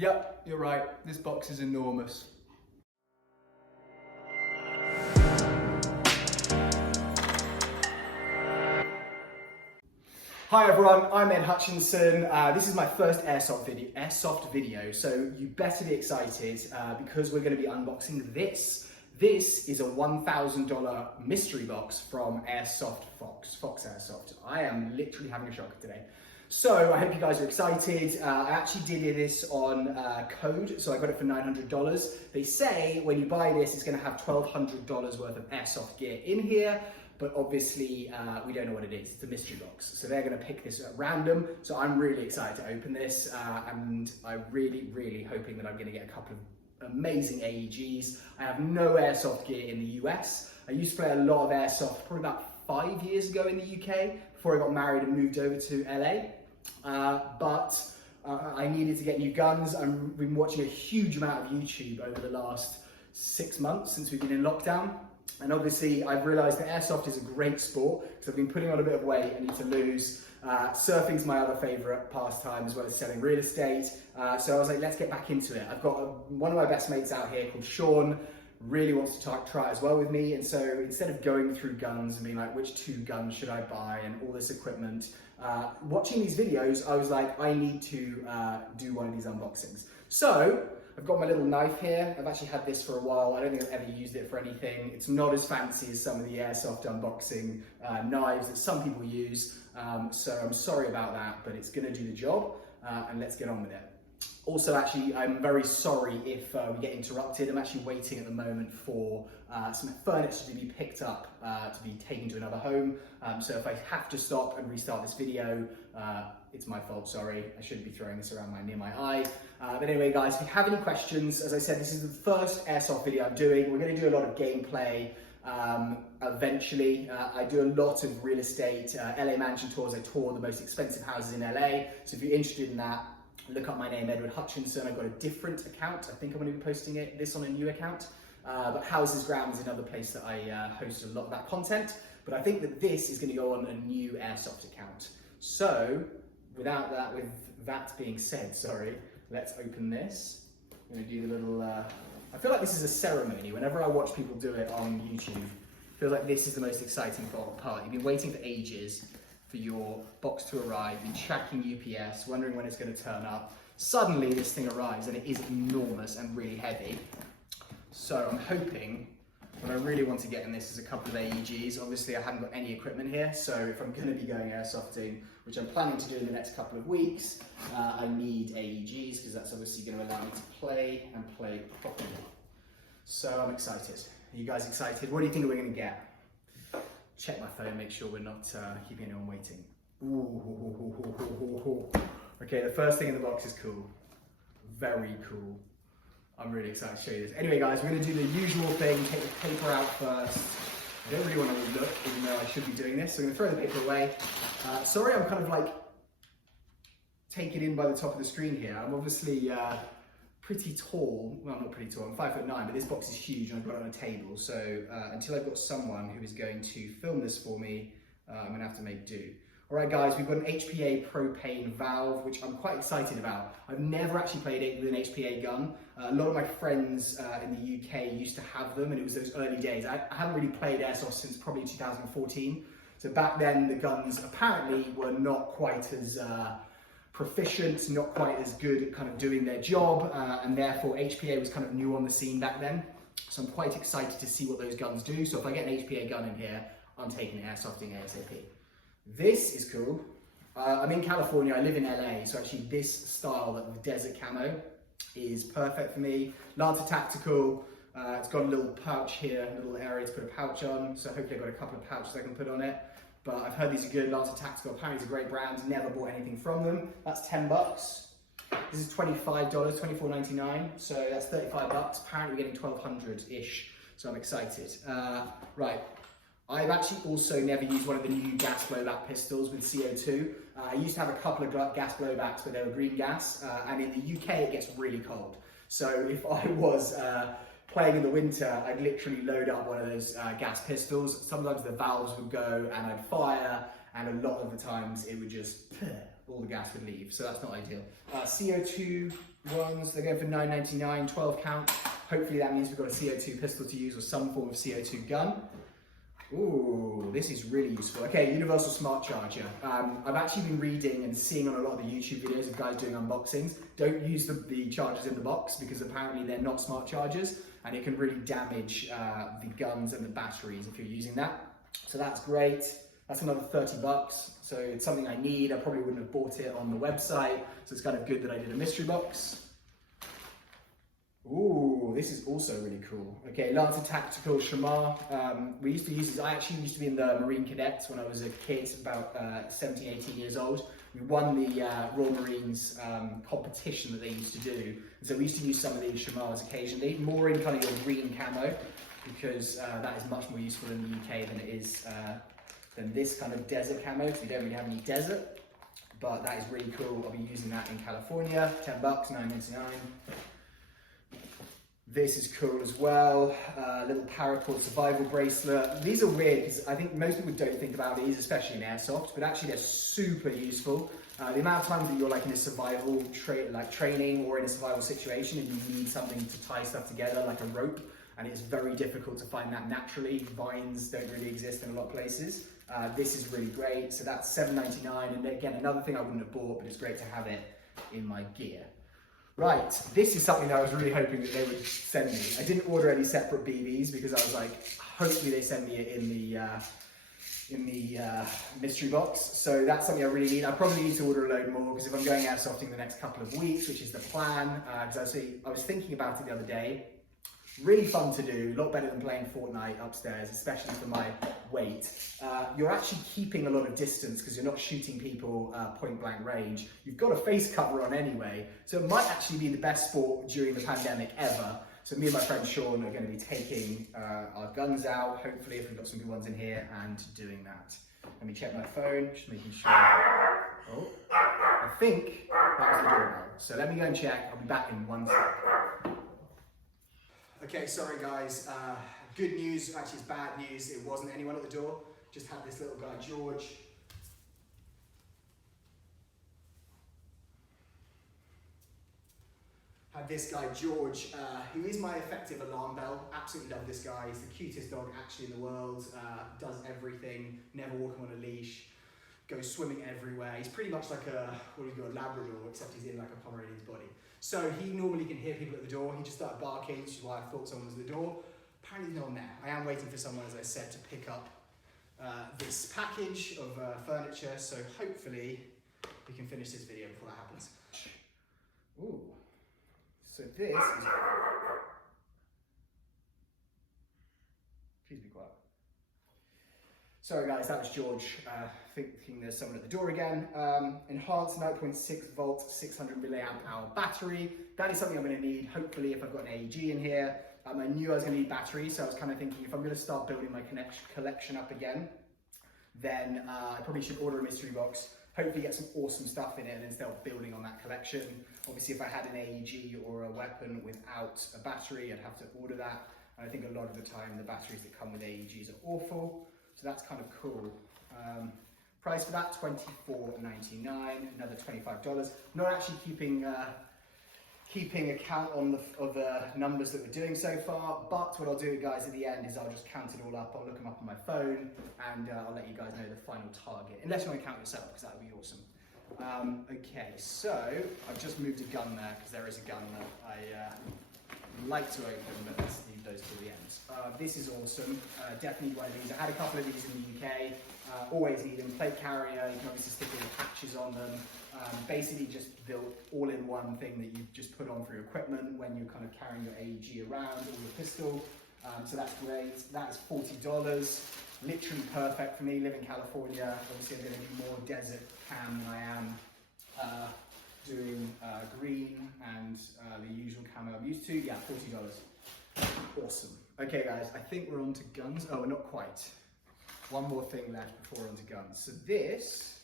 Yep, you're right. This box is enormous. Hi everyone, I'm Ed Hutchinson. This is my first airsoft video, so you better be excited because we're going to be unboxing this. This is a $1,000 mystery box from Fox Airsoft. I am literally having a shocker today. So I hope you guys are excited. I actually did this on code, so I got it for $900. They say when you buy this, it's going to have $1,200 worth of airsoft gear in here. But obviously, we don't know what it is. It's a mystery box. So they're going to pick this at random. So I'm really excited to open this. And I'm really hoping that I'm going to get a couple of amazing AEGs. I have no airsoft gear in the US. I used to play a lot of airsoft probably about 5 years ago in the UK before I got married and moved over to LA. But I needed to get new guns. I've been watching a huge amount of YouTube over the last 6 months since we've been in lockdown. And obviously I've realized that airsoft is a great sport because I've been putting on a bit of weight and need to lose. Surfing's my other favorite pastime as well as selling real estate. So I was like, let's get back into it. I've got one of my best mates out here called Sean, really wants to try it as well with me. And so instead of going through guns and being like, which 2 guns should I buy and all this equipment, watching these videos, I was like, I need to do one of these unboxings. So I've got my little knife here. I've actually had this for a while. I don't think I've ever used it for anything. It's not as fancy as some of the airsoft unboxing knives that some people use. So I'm sorry about that, but it's gonna do the job and let's get on with it. Also, actually, I'm very sorry if we get interrupted. I'm actually waiting at the moment for some furniture to be picked up to be taken to another home. So if I have to stop and restart this video, it's my fault, sorry. I shouldn't be throwing this around near my eye. But anyway, guys, if you have any questions, as I said, this is the first airsoft video I'm doing. We're going to do a lot of gameplay eventually. I do a lot of real estate, LA mansion tours. I tour the most expensive houses in LA. So if you're interested in that, look up my name, Edward Hutchinson. I've got a different account. I think I'm going to be posting this on a new account. But Houses Ground is another place that I host a lot of that content. But I think that this is going to go on a new airsoft account. So with that being said, let's open this. I'm going to do the little, I feel like this is a ceremony. Whenever I watch people do it on YouTube, I feel like this is the most exciting part. You've been waiting for ages for your box to arrive, you've been tracking UPS, wondering when it's going to turn up. Suddenly this thing arrives and it is enormous and really heavy. So I'm hoping, what I really want to get in this is a couple of AEGs. Obviously I haven't got any equipment here, so if I'm going to be going airsofting, which I'm planning to do in the next couple of weeks, I need AEGs because that's obviously going to allow me to play properly. So I'm excited. Are you guys excited? What do you think we're going to get? Check my phone, make sure we're not keeping anyone waiting. Ooh. Okay, the first thing in the box is cool. Very cool. I'm really excited to show you this. Anyway, guys, we're going to do the usual thing, take the paper out first. I don't really want to look, even though I should be doing this. So I'm going to throw the paper away. Sorry, I'm kind of like taken in by the top of the screen here. I'm obviously pretty tall. Well, not pretty tall, I'm 5'9", but this box is huge and I've got it on a table. So until I've got someone who is going to film this for me, I'm going to have to make do. All right, guys, we've got an HPA propane valve, which I'm quite excited about. I've never actually played with an HPA gun. A lot of my friends in the UK used to have them, and it was those early days. I haven't really played airsoft since probably 2014. So back then, the guns apparently were not quite as proficient, not quite as good at kind of doing their job, and therefore HPA was kind of new on the scene back then. So I'm quite excited to see what those guns do. So if I get an HPA gun in here, I'm taking airsofting ASAP. This is cool. I'm in California, I live in LA, so actually this style of desert camo is perfect for me. Lancer Tactical, it's got a little pouch here, a little area to put a pouch on, so hopefully I've got a couple of pouches I can put on it. But I've heard these are good. Lancer Tactical, apparently it's a great brand, never bought anything from them. That's 10 bucks. This is $25, $24.99, so that's 35 bucks. Apparently we're getting 1,200-ish, so I'm excited. Right. I've actually also never used one of the new gas blowback pistols with CO2. I used to have a couple of gas blowbacks, but they were green gas, and in the UK it gets really cold. So if I was playing in the winter, I'd literally load up one of those gas pistols. Sometimes the valves would go and I'd fire, and a lot of the times it would just, all the gas would leave. So that's not ideal. CO2 ones. They're going for $9.99, 12 count. Hopefully that means we've got a CO2 pistol to use or some form of CO2 gun. Ooh, this is really useful. Okay, universal smart charger. I've actually been reading and seeing on a lot of the YouTube videos of guys doing unboxings. Don't use the chargers in the box because apparently they're not smart chargers and it can really damage the guns and the batteries if you're using that. So that's great. That's another 30 bucks. So it's something I need. I probably wouldn't have bought it on the website. So it's kind of good that I did a mystery box. Ooh, this is also really cool. Okay, Lancer Tactical Shamar. We used to use these. I actually used to be in the Marine Cadets when I was a kid, about 17, 18 years old. We won the Royal Marines competition that they used to do. And so we used to use some of these Shamars occasionally, more in kind of your green camo, because that is much more useful in the UK than it is than this kind of desert camo, because we don't really have any desert. But that is really cool. I'll be using that in California. 10 bucks, $9.99. This is cool as well, little Paracord survival bracelet. These are weird because I think most people don't think about these, especially in airsoft, but actually they're super useful. The amount of times that you're like in a survival training or in a survival situation and you need something to tie stuff together like a rope, and it's very difficult to find that naturally. Vines don't really exist in a lot of places. This is really great. So that's $7.99, and again, another thing I wouldn't have bought, but it's great to have it in my gear. Right, this is something that I was really hoping that they would send me. I didn't order any separate BBs because I was like, hopefully they send me it in the mystery box. So that's something I really need. I probably need to order a load more because if I'm going airsofting the next couple of weeks, which is the plan, because I was thinking about it the other day. Really fun to do, a lot better than playing Fortnite upstairs, especially for my weight. You're actually keeping a lot of distance because you're not shooting people point blank range. You've got a face cover on anyway, so it might actually be the best sport during the pandemic ever. So me and my friend Sean are going to be taking our guns out, hopefully if we've got some good ones in here, and doing that. Let me check my phone, just making sure. Oh, I think that was the doorbell. So let me go and check, I'll be back in 1 sec. Okay, sorry guys, good news, actually it's bad news, it wasn't anyone at the door, just had this little guy George. Had this guy George, who is my effective alarm bell. Absolutely love this guy, he's the cutest dog actually in the world, does everything, never walk him on a leash, goes swimming everywhere. He's pretty much like a Labrador, except he's in like a Pomeranian's body. So he normally can hear people at the door. He just started barking, which is why I thought someone was at the door. Apparently no one there. I am waiting for someone, as I said, to pick up this package of furniture. So hopefully we can finish this video before that happens. Ooh, so this is... Please be quiet. Sorry guys, that was George thinking there's someone at the door again. Enhanced 9.6 volt, 600 milliamp hour battery. That is something I'm going to need, hopefully, if I've got an AEG in here. I knew I was going to need batteries, so I was kind of thinking if I'm going to start building my collection up again, then I probably should order a mystery box, hopefully get some awesome stuff in it, and then start building on that collection. Obviously, if I had an AEG or a weapon without a battery, I'd have to order that. And I think a lot of the time, the batteries that come with AEGs are awful. So that's kind of cool. Price for that, $24.99, another $25. Not actually keeping account of the numbers that we're doing so far, but what I'll do, guys, at the end is I'll just count it all up. I'll look them up on my phone, and I'll let you guys know the final target, unless you want to count yourself, because that would be awesome. Okay, so I've just moved a gun there, because there is a gun that I like to open, but let's leave those to the end. This is awesome, definitely one of these. I had a couple of these in the UK, always need them. Plate carrier, you can obviously stick little patches on them. Basically just built all-in-one thing that you just put on for your equipment when you're kind of carrying your AEG around or your pistol. So that's great. That's $40. Literally perfect for me, live in California. Obviously I'm going to do more desert cam than I am doing green and the usual camo I'm used to. Yeah, $40. Awesome. Okay guys, I think we're on to guns. Oh, we're not quite. One more thing left before we're on to guns. So this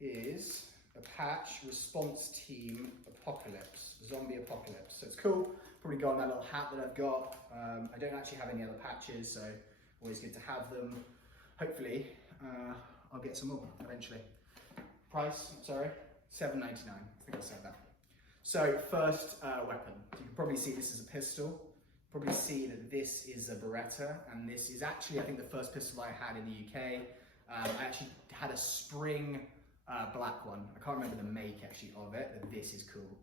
is a patch, Response Team Apocalypse, Zombie Apocalypse. So it's cool. Probably got on that little hat that I've got. I don't actually have any other patches, so always good to have them. Hopefully, I'll get some more eventually. Price, sorry, $7.99. I think I said that. So first weapon, you can probably see this is a pistol. Probably see that this is a Beretta, and this is actually, I think, the first pistol I had in the UK. I actually had a spring black one. I can't remember the make actually of it, but this is cool.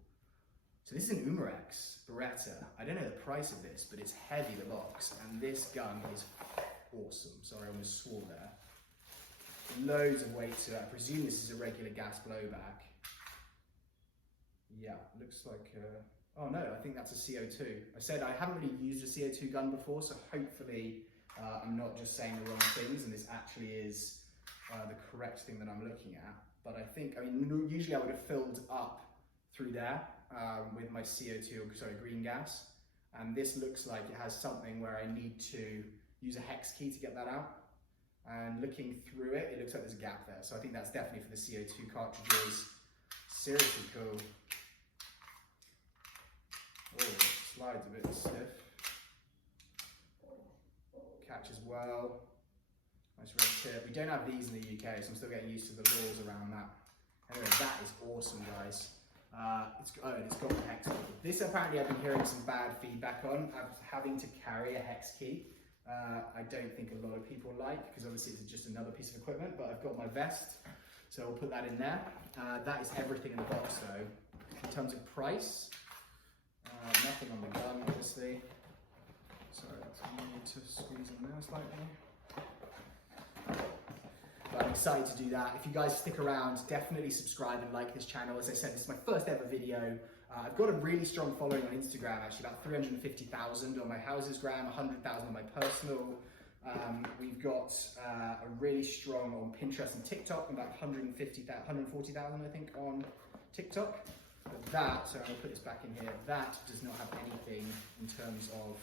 So this is an Umarex Beretta. I don't know the price of this, but it's heavy, the box, and this gun is awesome. Sorry, I almost swore there. Loads of weight to it. I presume this is a regular gas blowback. Yeah, looks like, oh no, I think that's a CO2. I said I haven't really used a CO2 gun before, so hopefully I'm not just saying the wrong things and this actually is the correct thing that I'm looking at. But I think, I mean, usually I would have filled up through there with my CO2, or sorry, green gas. And this looks like it has something where I need to use a hex key to get that out. And looking through it, it looks like there's a gap there. So I think that's definitely for the CO2 cartridges. Seriously cool. Oh, it slides a bit stiff. Catches well. Nice red tip. We don't have these in the UK, so I'm still getting used to the laws around that. Anyway, that is awesome, guys. It's got a hex key. This apparently I've been hearing some bad feedback on, having to carry a hex key. I don't think a lot of people like, because obviously it's just another piece of equipment, but I've got my vest, so I'll put that in there. That is everything in the box though. In terms of price, nothing on the gun, obviously. Sorry, I need to squeeze in there slightly. But I'm excited to do that. If you guys stick around, definitely subscribe and like this channel. As I said, this is my first ever video. I've got a really strong following on Instagram, actually, about 350,000 on my houses gram, 100,000 on my personal. We've got a really strong on Pinterest and TikTok, about 140,000, I think, on TikTok. But that, so I'll put this back in here, that does not have anything in terms of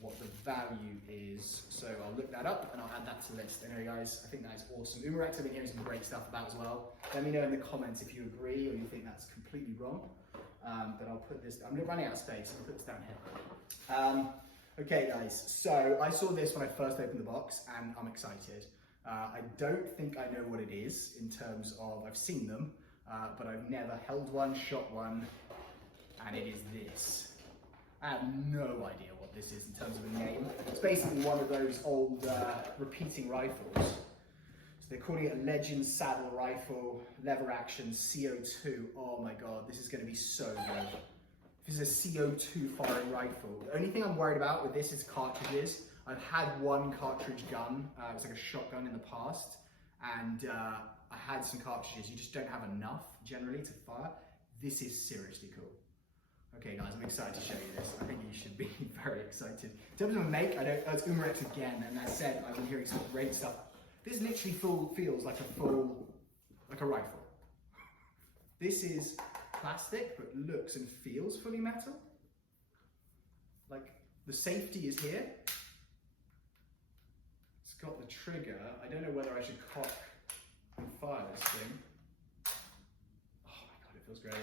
what the value is. So I'll look that up and I'll add that to the list. Anyway, guys, I think that is awesome. Umarex, I've been hearing some great stuff about as well. Let me know in the comments if you agree or you think that's completely wrong. But I'll put this, I'm running out of space, I'll put this down here. Okay guys, so I saw this when I first opened the box and I'm excited. I don't think I know what it is in terms of, I've seen them, but I've never held one, shot one, and it is this. I have no idea what this is in terms of a name. It's basically one of those old repeating rifles. So they're calling it a Legend Saddle Rifle, lever action, CO2. Oh my God, this is gonna be so good. This is a CO2 firing rifle. The only thing I'm worried about with this is cartridges. I've had one cartridge gun, it was like a shotgun in the past, and I had some cartridges. You just don't have enough generally to fire. This is seriously cool. Okay guys, I'm excited to show you this. I think you should be very excited. In terms of a make, it's Umarex again, and as I said, I've been hearing some great stuff. This literally feels like a rifle. This is plastic, but looks and feels fully metal. Like, the safety is here. It's got the trigger. I don't know whether I should cock and fire this thing. Oh my God, it feels great.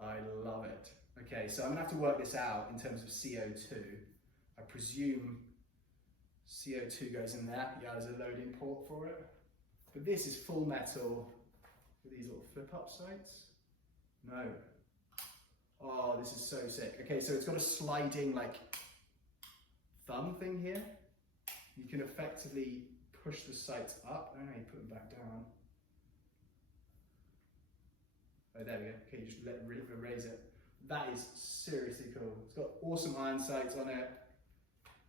I love it. Okay, so I'm gonna have to work this out in terms of CO2. I presume CO2 goes in there. Yeah, there's a loading port for it. But this is full metal with these little flip-up sights. No. Oh, this is so sick. Okay, so it's got a sliding like thumb thing here. You can effectively push the sights up. I don't know how you put them back down. Oh, there we go. Okay, you just raise it. That is seriously cool. It's got awesome iron sights on it.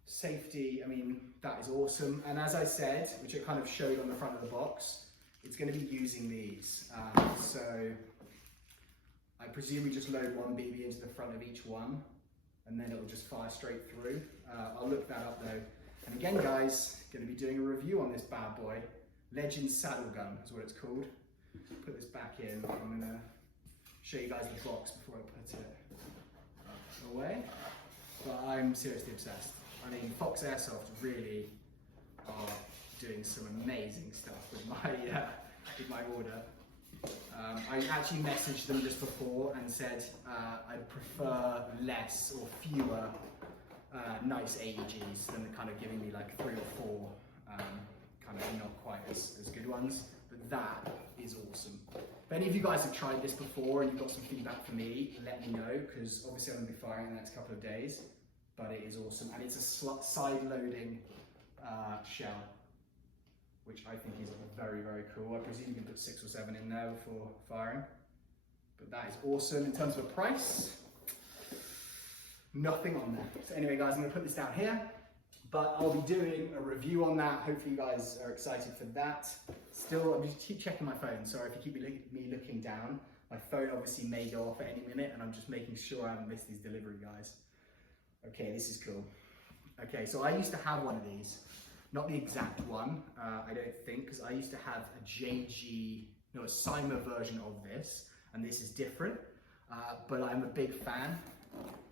Safety, I mean, that is awesome. And as I said, which it kind of showed on the front of the box, it's going to be using these. So I presume we just load one BB into the front of each one, and then it'll just fire straight through. I'll look that up though. And again, guys, going to be doing a review on this bad boy. Legend Saddle Gun is what it's called. Put this back in. I'm going to show you guys the box before I put it away. But I'm seriously obsessed. I mean, Fox Airsoft really are doing some amazing stuff with my order. I actually messaged them just before and said I'd prefer less or fewer nice AEGs than kind of giving me like 3 or 4 kind of not quite as good ones, but that is awesome. If any of you guys have tried this before and you've got some feedback for me, let me know, because obviously I'm going to be firing in the next couple of days, but it is awesome. And it's a side-loading shell, which I think is very, very cool. I presume you can put 6 or 7 in there before firing, but that is awesome. In terms of a price, nothing on there. So anyway, guys, I'm going to put this down here, but I'll be doing a review on that. Hopefully you guys are excited for that. Still, I'm just keep checking my phone. Sorry if you keep me looking down. My phone obviously may go off at any minute, and I'm just making sure I haven't missed these delivery guys. Okay, this is cool. Okay, so I used to have one of these. Not the exact one, I don't think, because I used to have a a Cyma version of this, and this is different, but I'm a big fan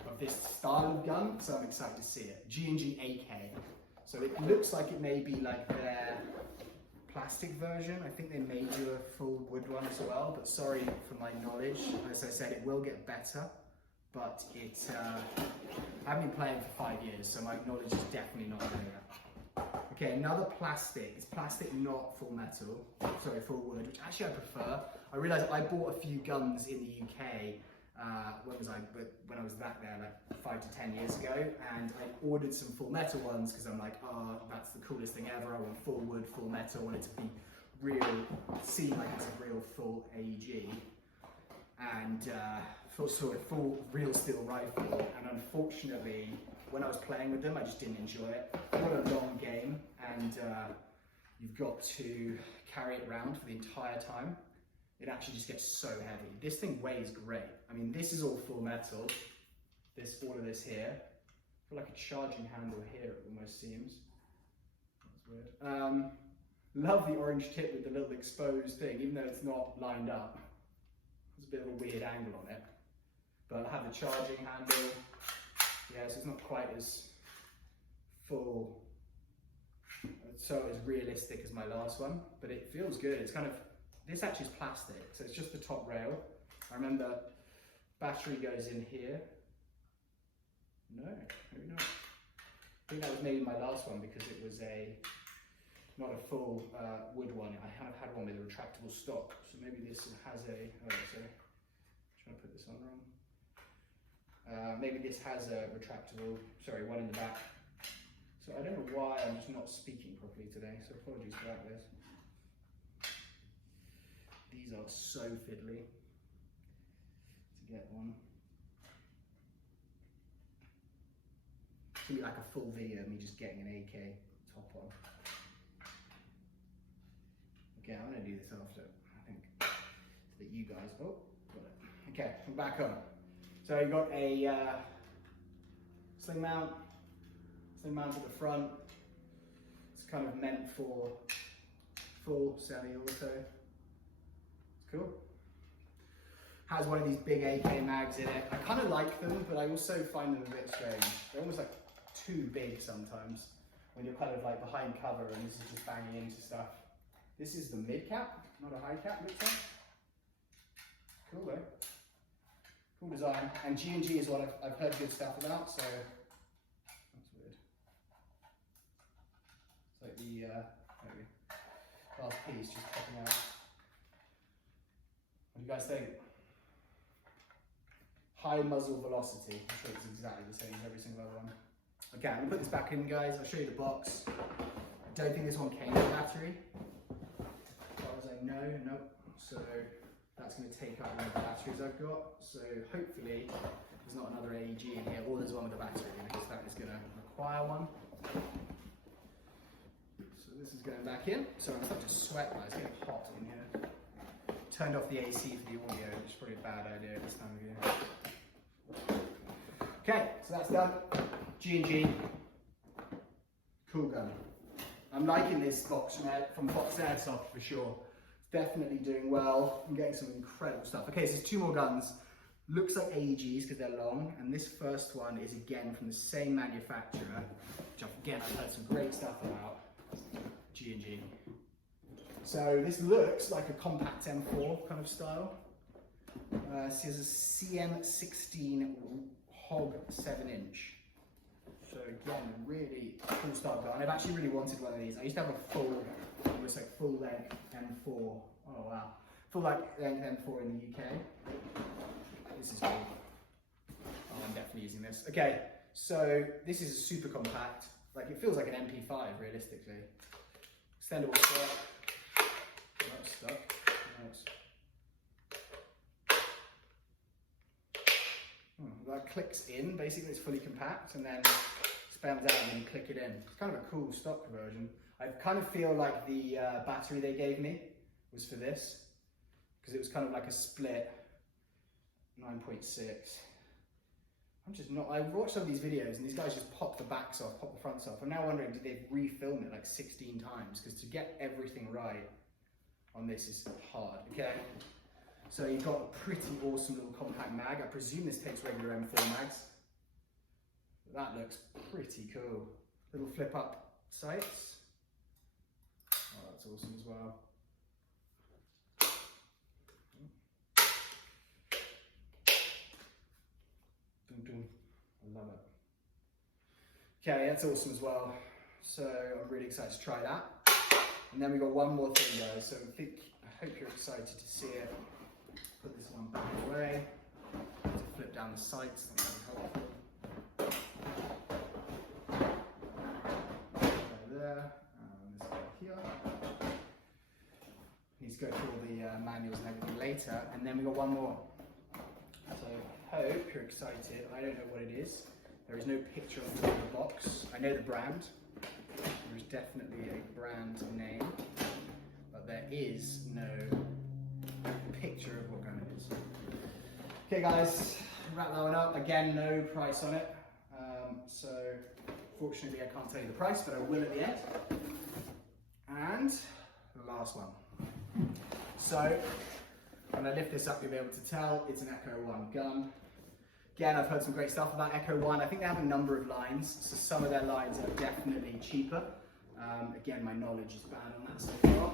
of this style of gun, so I'm excited to see it. G&G AK. So it looks like it may be like their plastic version. I think they may do a full wood one as well, but sorry for my knowledge. As I said, it will get better, but I haven't been playing for 5 years, so my knowledge is definitely not there yet. Okay, another plastic. It's plastic, not full metal. Sorry, full wood, which actually I prefer. I realised I bought a few guns in the UK. When I was back there, like 5 to 10 years ago, and I ordered some full metal ones because I'm like, oh, that's the coolest thing ever. I want full wood, full metal. I want it to be real, seem like it's a real full AEG, and full real steel rifle. And unfortunately, when I was playing with them, I just didn't enjoy it. What a long game, and you've got to carry it around for the entire time. It actually just gets so heavy. This thing weighs great. I mean, this is all full metal. All of this here. I feel like a charging handle here, it almost seems. That's weird. Love the orange tip with the little exposed thing, even though it's not lined up. There's a bit of a weird angle on it. But I have the charging handle. Yeah, so it's not quite as full, so as realistic as my last one, but it feels good. It's kind of, this actually is plastic, so it's just the top rail. I remember battery goes in here. No, maybe not. I think that was maybe my last one because it was not a full wood one. I have had one with a retractable stock, so maybe this has a, oh, sorry, I'm trying to put this on wrong. Maybe this has a retractable, sorry, one in the back. So I don't know why I'm just not speaking properly today, so apologies for that, guys. These are so fiddly to get one. It's gonna be like a full video of me just getting an AK top on. Okay, I'm gonna do this after, I think, so that you guys, oh, got it. Okay, I'm back on. So you've got a sling mount at the front. It's kind of meant for full semi-auto. It's cool. Has one of these big AK mags in it. I kind of like them, but I also find them a bit strange. They're almost like too big sometimes when you're kind of like behind cover and this is just banging into stuff. This is the mid cap, not a high cap, looks like. Cool though. Cool design. And G&G is what I've heard good stuff about, so that's weird. It's like the last piece just popping out. What do you guys think? High muzzle velocity. I'm sure it's exactly the same as every single other one. Okay, I'm gonna put this back in, guys. I'll show you the box. I don't think this one came with a battery. As far as I know, nope. So that's going to take up one of the batteries I've got. So hopefully there's not another AEG in here, or there's one with a battery, because that is going to require one. So this is going back in. So I'm starting to sweat, guys. It's getting hot in here. Turned off the AC for the audio, which is probably a bad idea at this time of year. Okay, so that's done. G&G. Cool gun. I'm liking this box from Fox Airsoft for sure. It's definitely doing well. I'm getting some incredible stuff. Okay, so there's 2 more guns. Looks like AEGs because they're long, and this first one is again from the same manufacturer, which again I've heard some great stuff about. G&G. So this looks like a compact M4 kind of style. This is a CM16 Hog 7-inch. So again, a really cool style gun. I've actually really wanted one of these. I used to have a full, almost like full length M4. Oh wow. Full length M4 in the UK. This is cool. Oh, I'm definitely using this. Okay, so this is super compact. Like it feels like an MP5 realistically. Extendable stock. Oh, stuck. Nice. That clicks in, basically it's fully compact, and then spams out and then you click it in. It's kind of a cool stock version. I kind of feel like the battery they gave me was for this, because it was kind of like a split 9.6. I'm just not, I've watched some of these videos and these guys just pop the backs off, pop the fronts off. I'm now wondering, did they refilm it like 16 times? Because to get everything right on this is hard, okay? So you've got a pretty awesome little compact mag. I presume this takes regular M4 mags. That looks pretty cool. Little flip up sights. Oh, that's awesome as well. Dun, dun. I love it. Okay, that's awesome as well. So I'm really excited to try that. And then we've got one more thing guys. So I hope you're excited to see it. Put this one back away. To flip down the sights. There, and this guy here. Needs to go through all the manuals and everything later. And then we got one more. So I hope you're excited. I don't know what it is. There is no picture on the box. I know the brand. There's definitely a brand name, but there is no picture of what gun it is. Okay guys, wrap that one up. Again, no price on it. So fortunately I can't tell you the price, but I will at the end. And the last one. So when I lift this up, you'll be able to tell it's an Echo 1 gun. Again, I've heard some great stuff about Echo 1. I think they have a number of lines, so some of their lines are definitely cheaper. Again, my knowledge is bad on that so far.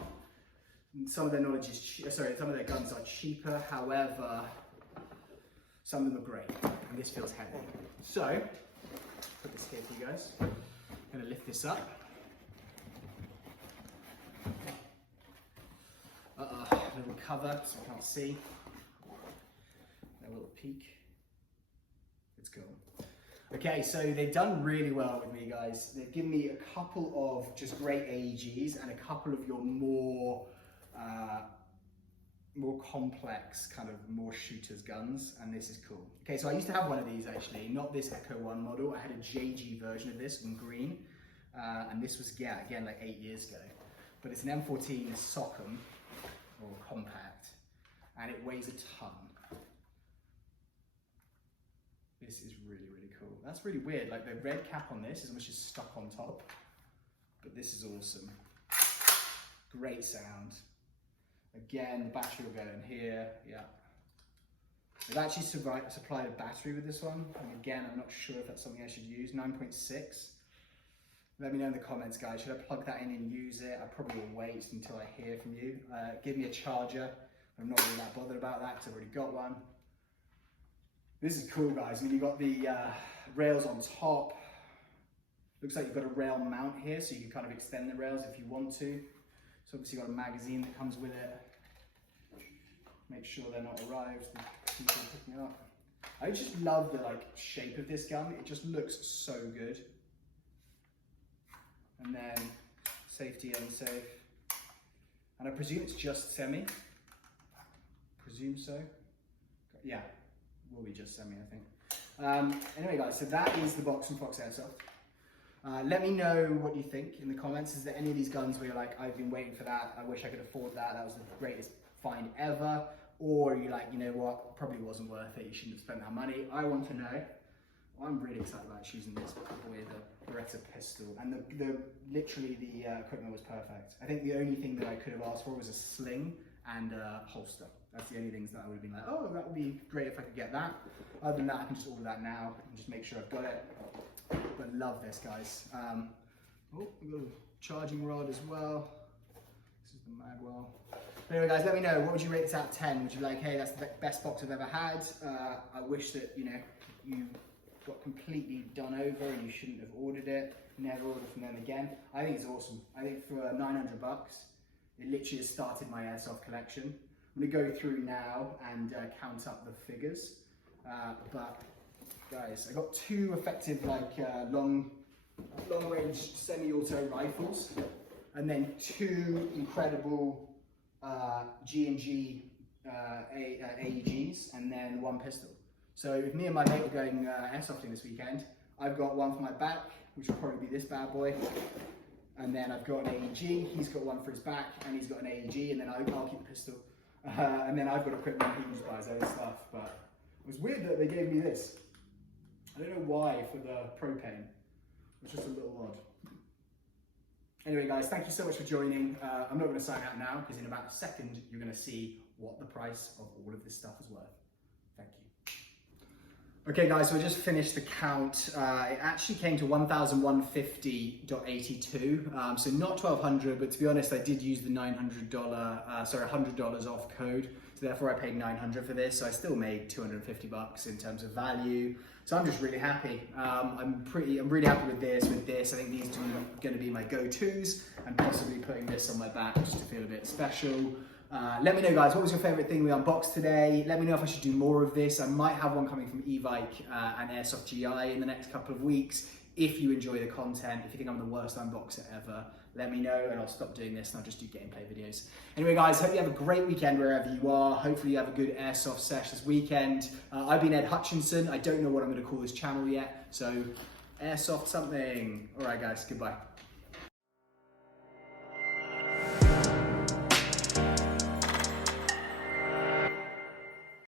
Some of their knowledge is, some of their guns are cheaper, however, some of them are great, and this feels heavy. So, put this here for you guys. I'm gonna lift this up. Little cover, so you can't see. A little peek. It's cool. Okay, so they've done really well with me, guys. They've given me a couple of just great AEGs and a couple of your more complex, kind of more shooters guns, and this is cool. Okay, so I used to have one of these actually, not this Echo 1 model. I had a JG version of this in green, and this was, yeah, again, like 8 years ago. But it's an M14 Sockham, or compact, and it weighs a ton. This is really, really cool. That's really weird. Like the red cap on this is almost just stuck on top, but this is awesome. Great sound. Again, the battery will go in here. Yeah. They've actually supplied a battery with this one. And again, I'm not sure if that's something I should use. 9.6. Let me know in the comments, guys. Should I plug that in and use it? I probably will wait until I hear from you. Give me a charger. I'm not really that bothered about that because I've already got one. This is cool, guys. I mean, you've got the rails on top. Looks like you've got a rail mount here, so you can kind of extend the rails if you want to. So obviously you've got a magazine that comes with it. Make sure they're not arrived. People are picking it up. I just love the shape of this gun. It just looks so good. And then safety unsafe. And I presume it's just semi. Presume so. Yeah. Will be just semi, I think. Anyway, guys, so that is the box from Fox Airsoft. Let me know what you think in the comments. Is there any of these guns where you're like, I've been waiting for that, I wish I could afford that, that was the greatest find ever? Or you're like, you know what, probably wasn't worth it, you shouldn't have spent that money. I want to know. I'm really excited about choosing this with a Beretta pistol, and literally the equipment was perfect. I think the only thing that I could have asked for was a sling and a holster. That's the only things that I would have been like, oh, that would be great if I could get that. Other than that, I can just order that now and just make sure I've got it. But love this, guys. Oh, we've got a charging rod as well. This is the magwell. Anyway, guys, let me know, what would you rate this out of 10? Would you be like, hey, that's the best box I've ever had? I wish that, you got completely done over and you shouldn't have ordered it. Never order from them again. I think it's awesome. I think for 900 bucks, it literally has started my airsoft collection. I'm gonna go through now and count up the figures. But guys, I got two effective like long range semi-auto rifles, and then two incredible G&G AEGs, and then one pistol. So if me and my mate are going airsofting this weekend, I've got one for my back, which will probably be this bad boy. And then I've got an AEG, he's got one for his back, and he's got an AEG, and then I'll keep the pistol. And then I've got equipment he just buys other stuff. But it was weird that they gave me this. I don't know why for the propane. It's just a little odd. Anyway guys, thank you so much for joining. I'm not going to sign out now because in about a second you're going to see what the price of all of this stuff is worth. Thank you. Okay guys, so I just finished the count. It actually came to 1,150.82. So not 1,200, but to be honest, I did use the $100 off code. So therefore I paid 900 for this. So I still made 250 bucks in terms of value. So I'm just really happy. I'm really happy with this. I think these two are going to be my go-tos, and possibly putting this on my back just to feel a bit special. Let me know guys, what was your favorite thing we unboxed today? Let me know if I should do more of this. I might have one coming from Evike and Airsoft GI in the next couple of weeks. If you enjoy the content, if you think I'm the worst unboxer ever, let me know and I'll stop doing this and I'll just do gameplay videos. Anyway guys, hope you have a great weekend wherever you are. Hopefully you have a good airsoft sesh this weekend. I've been Ed Hutchinson. I don't know what I'm going to call this channel yet, so airsoft something. All right guys, goodbye.